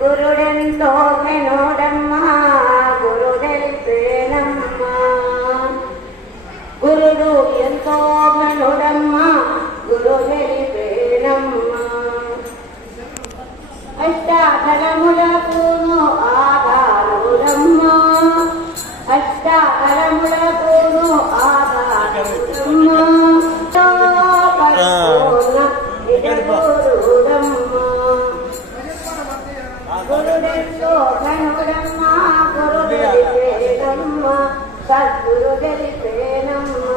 గురుడెంతో మెనోడమ్మా గురుడెలిపేనమ్మా గురుడు ఎంతో మెనుడమ్మా గురుడెలిపేనమ్మా అష్టాదళములకును ఆధారుడమ్మా అష్టాదళములకును ఆధారుడమ్మా గురుడమ్మా గురుడెంతో మెనుడమ్మా గురుడెలిపేనమ్మా సద్గురు గెలిపేనమ్మా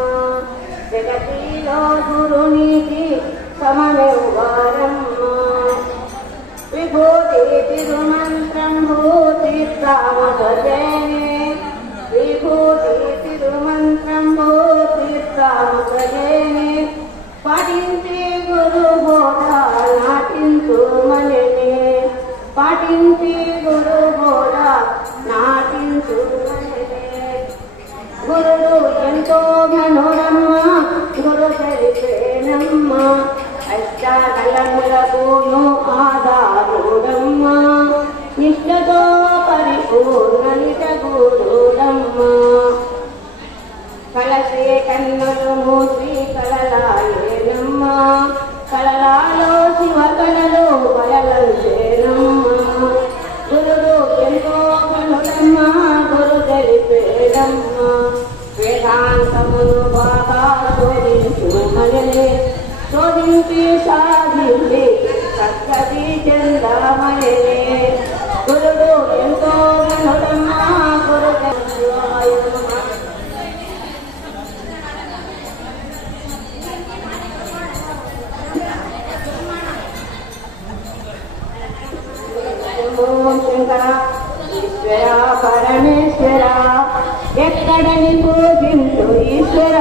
జగతిలో గురునికి సమమెవ్వరమ్మా విభూతి తిరుమంత్రం భూతి ప్రామజనే విభూతి తిరుమంత్రం భూతి ప్రామజనే పాటించి గురు బోధ నాటించు మననే పాటించి గురు బోధ నాటించు మననే గురుడు ఎంతో ఘనుడమ్మా గురు గెలిపేనమ్మా అష్టాదళములకును ఆధారుడమ్మా నిష్ఠతో పరిపూర్ణ నిజ గురుడమ్మా కలసే కన్నులు మూసి కలలాయేనమ్మా కలలాలో శివ కళలు కలలంచేనమ్మా గురుడు ఎంతో ఘనుడమ్మా గురు గెలిపేనమ్మా వేదాంతమును బాగా శోధించు మననే శోధించి సాధించి చక్కటి చెందామనే గురుడు ఎంతో ఘనుడమ్మా గురు శంకర ఈశ్వర పరమేశ్వర ఎక్కడని పూజించు ఈశ్వర